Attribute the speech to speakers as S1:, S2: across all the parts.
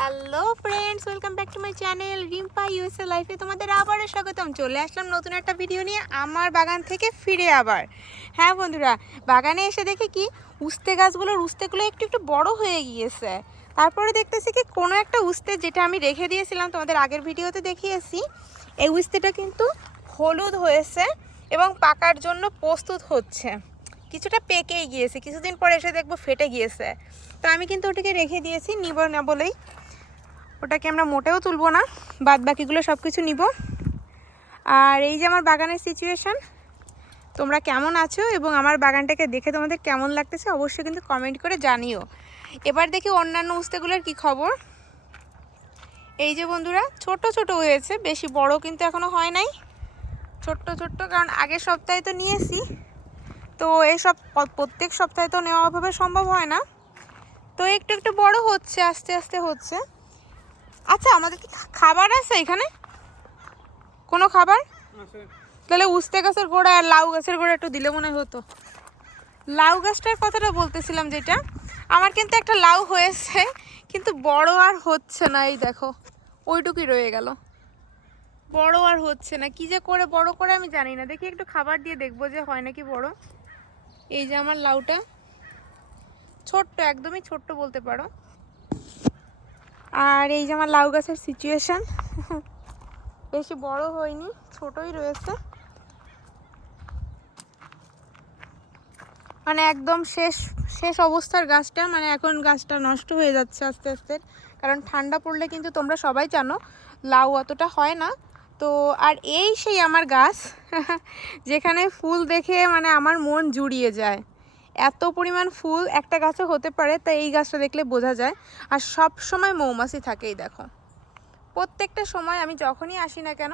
S1: Hello friends welcome back to my channel Rimpa USA লাইফে তোমাদের আবারও স্বাগতম। চলে আসলাম নতুন একটা ভিডিও নিয়ে আমার বাগান থেকে ফিরে আবার। হ্যাঁ বন্ধুরা, বাগানে এসে দেখি কি, উস্তে গাছগুলোর উস্তেগুলো একটু একটু বড় হয়ে গিয়েছে। তারপরে দেখতেছি কি, কোনো একটা উস্তে যেটা আমি রেখে দিয়েছিলাম, তোমাদের আগের ভিডিওতে দেখিয়েছি, এই উস্তেটা কিন্তু হলুদ হয়েছে এবং পাকার জন্য প্রস্তুত হচ্ছে। কিছুটা পেকেই গিয়েছে, কিছুদিন পরে এসে দেখব ফেটে গিয়েছে। তো আমি কিন্তু ওটাকে রেখে দিয়েছি, নিব না বলেই ওটাকে আমরা মোটেও তুলব না। বাদ বাকিগুলো সব কিছু নিব। আর এই যে আমার বাগানের সিচুয়েশান তোমরা কেমন আছো এবং আমার বাগানটাকে দেখে তোমাদের কেমন লাগতেছে অবশ্যই কিন্তু কমেন্ট করে জানিও। এবার দেখি অন্যান্য উস্তেগুলোর কি খবর। এই যে বন্ধুরা, ছোট ছোট হয়েছে, বেশি বড় কিন্তু এখনও হয় নাই। ছোট্ট ছোট্ট, কারণ আগের সপ্তাহে তো নিয়েছি। তো এইসব প- প্রত্যেক সপ্তাহে তো নেওয়া ভাবে সম্ভব হয় না। তো একটু একটু বড় হচ্ছে, আস্তে আস্তে হচ্ছে। আচ্ছা আমাদের কি খাবার আছে এখানে? কোনো খাবার? তাহলে উস্তে গাছের গোড়া আর লাউ গাছের গোড়া একটু দিলে মনে হতো। লাউ গাছটার কথাটা বলতেছিলাম যেটা, আমার কিন্তু একটা লাউ হয়েছে, কিন্তু বড় আর হচ্ছে না, এই দেখো, ওইটুকুই রয়ে গেল। বড় আর হচ্ছে না, কি যে করে বড় করে আমি জানি না। দেখি একটু খাবার দিয়ে দেখব যে হয় নাকি বড়। এই যে আমার লাউটা, ছোট্ট, একদমই ছোট্ট বলতে পারো। আর এই যে আমার লাউ গাছের সিচুয়েশান বেশি বড় হয়নি, ছোটই রয়েছে। মানে একদম শেষ শেষ অবস্থার গাছটা মানে এখন গাছটা নষ্ট হয়ে যাচ্ছে আস্তে আস্তে। কারণ ঠান্ডা পড়লে কিন্তু তোমরা সবাই জানো, লাউ অতটা হয় না। তো আর এই সেই আমার গাছ, যেখানে ফুল দেখে মানে আমার মন জুড়িয়ে যায়। এত পরিমাণ ফুল একটা গাছে হতে পারে, তাই এই গাছটা দেখলে বোঝা যায়। আর সব সময় মৌমাছি থাকেই, দেখো। প্রত্যেকটা সময় আমি যখনই আসি না কেন,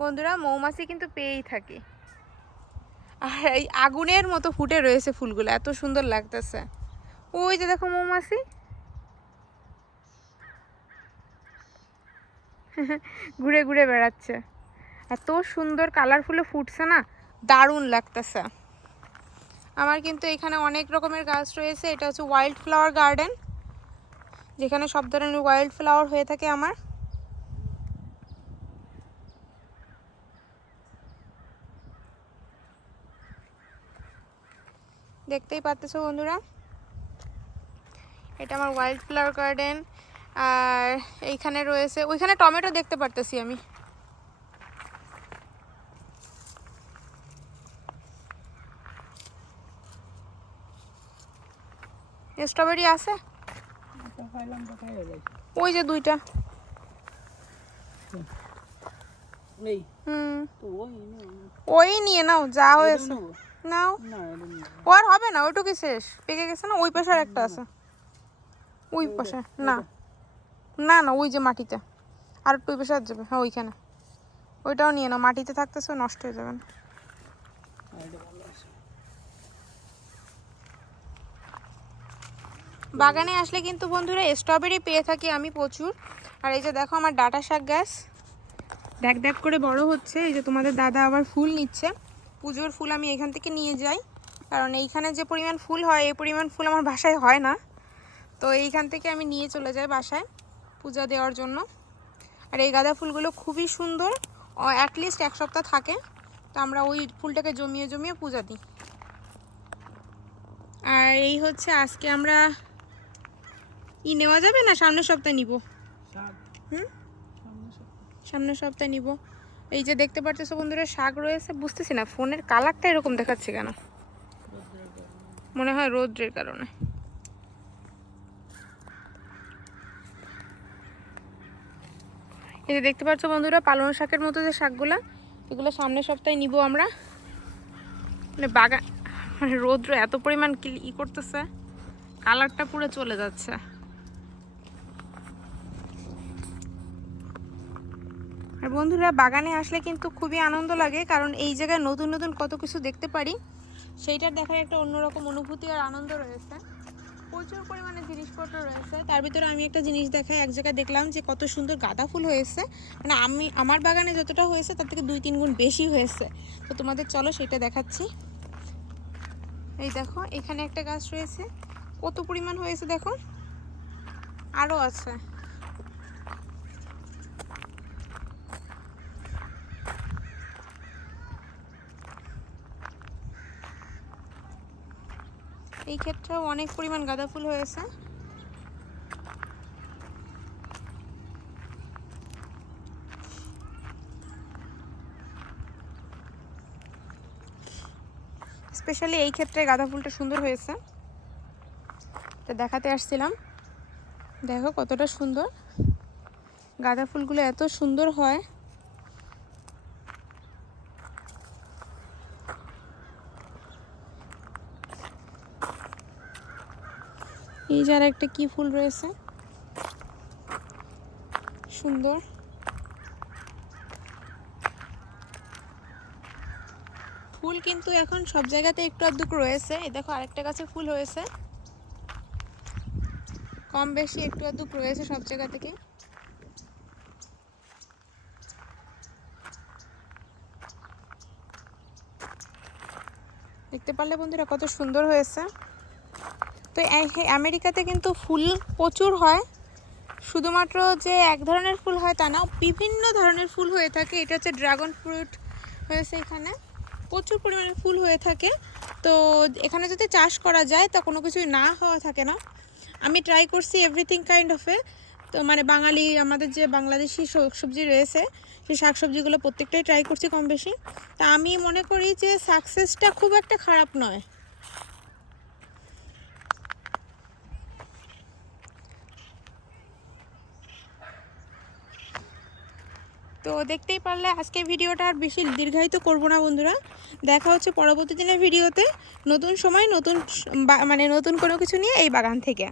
S1: বন্ধুরা, মৌমাছি কিন্তু পেয়েই থাকি। আর এই আগুনের মতো ফুটে রয়েছে ফুলগুলো, এত সুন্দর লাগতেছে। ওই যে দেখো মৌমাছি। ঘুরে ঘুরে বেড়াচ্ছে। এত সুন্দর কালারফুলে ফুটছে না, দারুণ লাগতেছে। আমার কিন্তু এখানে অনেক রকমের গাছ রয়েছে। এটা হচ্ছে ওয়াইল্ড ফ্লাওয়ার গার্ডেন যেখানে সব ধরনের ওয়াইল্ড ফ্লাওয়ার হয়ে থাকে আমার। দেখতেই পাচ্তেছো বন্ধুরা? এটা আমার ওয়াইল্ড ফ্লাওয়ার গার্ডেন আর এইখানে রয়েছে, ওইখানে টমেটো দেখতে পারতেছি আমি। স্ট্রবেরি আছে? ওই যে দুইটা। হুম।
S2: ওই
S1: নিয়ে নাও। যা হয়েছে। নাও।
S2: না
S1: ও আর হবে না ওইটুকুই শেষ। পেকে গেছে না? ওই পাশে একটা আছে। ওই পাশে। না। না না ওই যে মাটিতে। আর একটু ওই পাশে আর যাবে। হ্যাঁ ওইখানে। ওইটাও নিয়ে নাও। মাটিতে থাকতেছে নষ্ট হয়ে যাবে না
S2: আর এটা ভালো আছে।
S1: বাগানে আসলে কিন্তু বন্ধুরা স্ট্রবেরি পেয়ে থাকি আমি প্রচুর। আর এই যে দেখো আমার ডাটা শাক গাছ। দেখ দেখ করে বড় হচ্ছে। এই যে তোমাদের দাদা আবার ফুল নিচ্ছে। পুজোর ফুল আমি এখান থেকে নিয়ে যাই। কারণ এইখানে যে পরিমাণ ফুল হয়, এই পরিমাণ ফুল আমার বাসায় হয় না। তো এইখান থেকে আমি নিয়ে চলে যাই বাসায় পূজা দেওয়ার জন্য। আর এই গাঁদা ফুলগুলো খুবই সুন্দর। অ্যাটলিস্ট এক সপ্তাহ থাকে। তো আমরা ওই ফুলটাকে জমিয়ে জমিয়ে পূজা দিই। আর এই হচ্ছে আজকে আমরা ই নেওয়া যাবে না? সামনের সপ্তাহে নিব। হুম? সামনের সপ্তাহে। নিব। এই যে দেখতে পাচ্ছ বন্ধুরা শাক রয়েছে। বুঝতেছি না ফোনের কালারটা এরকম দেখাচ্ছে কেন? মনে হয় রৌদ্রের কারণে। এই যে দেখতে পাচ্ছ বন্ধুরা পালং শাকের মতো যে শাকগুলা এগুলো সামনের সপ্তাহে নিব আমরা। মানে বাগান মানে রৌদ্র এত পরিমাণ কি ই করতেছে কালারটা পুরো চলে যাচ্ছে। আর বন্ধুরা, বাগানে আসলে কিন্তু খুবই আনন্দ লাগে, কারণ এই জায়গায় নতুন নতুন কত কিছু দেখতে পারি। সেইটার দেখার একটা অন্যরকম অনুভূতি আর আনন্দ রয়েছে। প্রচুর পরিমাণে জিনিসপত্র রয়েছে। তার ভিতরে আমি একটা জিনিস দেখাই, এক জায়গায় দেখলাম যে কত সুন্দর গাঁদা ফুল হয়েছে। মানে আমি, আমার বাগানে যতটা হয়েছে, তার থেকে দুই, তিন গুণ বেশি হয়েছে। তো তোমাদের চলো সেটা দেখাচ্ছি। এই দেখো, এখানে একটা গাছ রয়েছে। কত পরিমাণ হয়েছে দেখো? আরও আছে। এই ক্ষেত্রেও অনেক পরিমাণ গাঁদা ফুল হয়েছে। স্পেশালি এই ক্ষেত্রে গাঁদা ফুলটা সুন্দর হয়েছে। তো দেখাতে আসছিলাম। দেখো কতটা সুন্দর। গাঁদা ফুলগুলো এত সুন্দর হয়। এই যার একটা কি ফুল রয়েছে? সুন্দর। ফুল কিন্তু এখন সব জায়গাতে একটু আধটুক রয়েছে। এই দেখো আরেকটা গাছে ফুল হয়েছে। কম বেশি একটু আধটুক রয়েছে সব জায়গা থেকে। দেখতে পারলে বন্ধুরা কত সুন্দর হয়েছে। তো আমেরিকাতে কিন্তু ফুল প্রচুর হয়। শুধুমাত্র যে এক ধরনের ফুল হয় তা না, বিভিন্ন ধরনের ফুল হয়ে থাকে। এটা হচ্ছে ড্রাগন ফ্রুট হয়েছে এখানে। প্রচুর পরিমাণে ফুল হয়ে থাকে। তো এখানে যদি চাষ করা যায় তা কোনো কিছুই না হওয়া থাকে না। আমি ট্রাই করছি এভরিথিং কাইন্ড অফ এ। তো মানে বাঙালি, আমাদের যে বাংলাদেশি সবজি রয়েছে, সেই শাকসবজিগুলো প্রত্যেকটাই ট্রাই করছি কম বেশি। তা আমি মনে করি যে সাকসেসটা খুব একটা খারাপ নয়। তো দেখতেই পারলে আজকে ভিডিওটা আর বেশি দীর্ঘায়িত করব না বন্ধুরা। দেখা হচ্ছে পরবর্তী দিনের ভিডিওতে। নতুন সময়, নতুন মানে নতুন কোনো কিছু নিয়ে এই বাগান থেকে।